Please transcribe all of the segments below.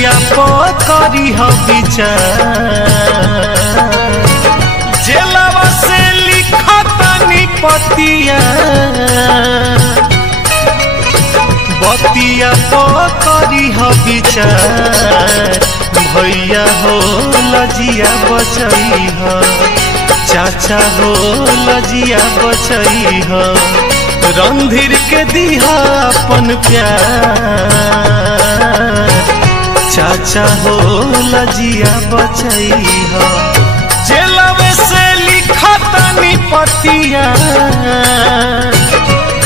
बतिया पकड़ी ह विचार जेलवा से लिखतनी पतिया बतिया पकड़ी ह विचार भैया हो लजिया बचई ह चाचा हो लजिया बचई ह रणधीर के दिहा अपन प्यार चाचा हो लजिया बचई ह जेलवे से लिखतनी पतिया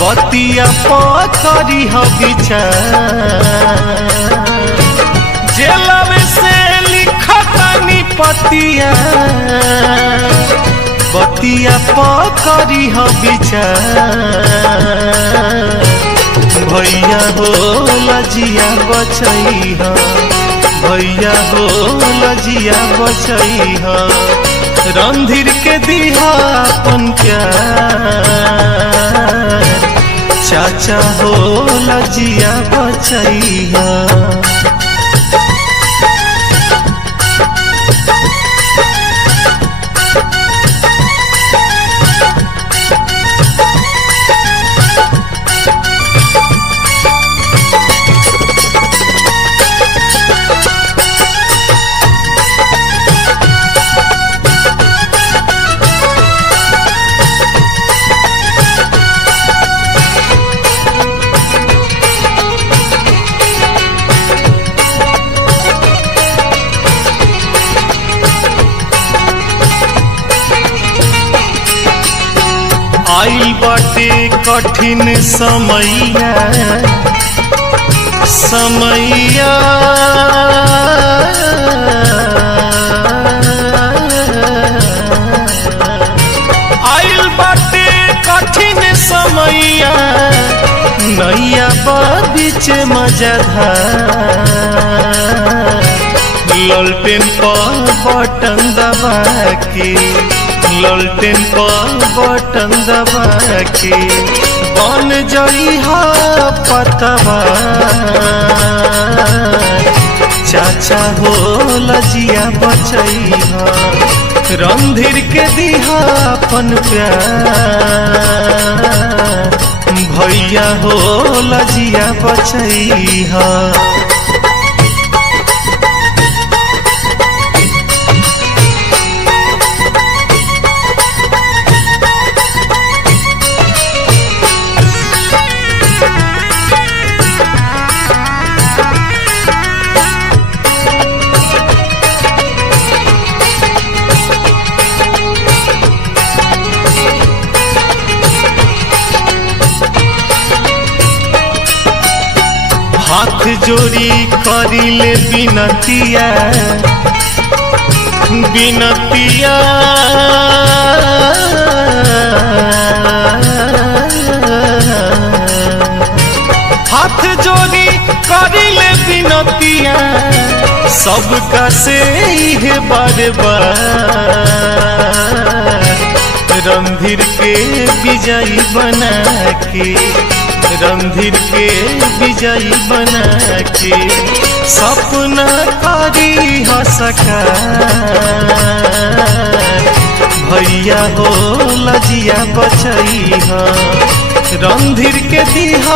बतिया पकड़ी ह विचार जेलवे से लिखतनी पतिया बतिया पकड़ी ह विचार भैया हो लजिया बचई ह भैया हो लजिया बचई ह रणधीर के दिहा अपन प्यार चाचा हो लजिया बचई ह। आइल बाटे कठिन समैया समैया आइल बाटे कठिन समैया नैया बीच मजाधार ललटेन पर बटन दबा के ललटेन पर बटन दबा के बन जई हा पतवा चाचा हो लजिया बचई हा रणधीर के दिहा अपन प्यार भैया हो लजिया बचई हा। हाथ जोड़ी करिले बिनतिया बिनतिया हाथ जोड़ी करिले बिनतिया सबका से ही बार बार रणधीर के विजयी बना के रणधीर के विजयी बना के सपना करी ह साकार भैया हो लजिया बचई ह रणधीर के दिहा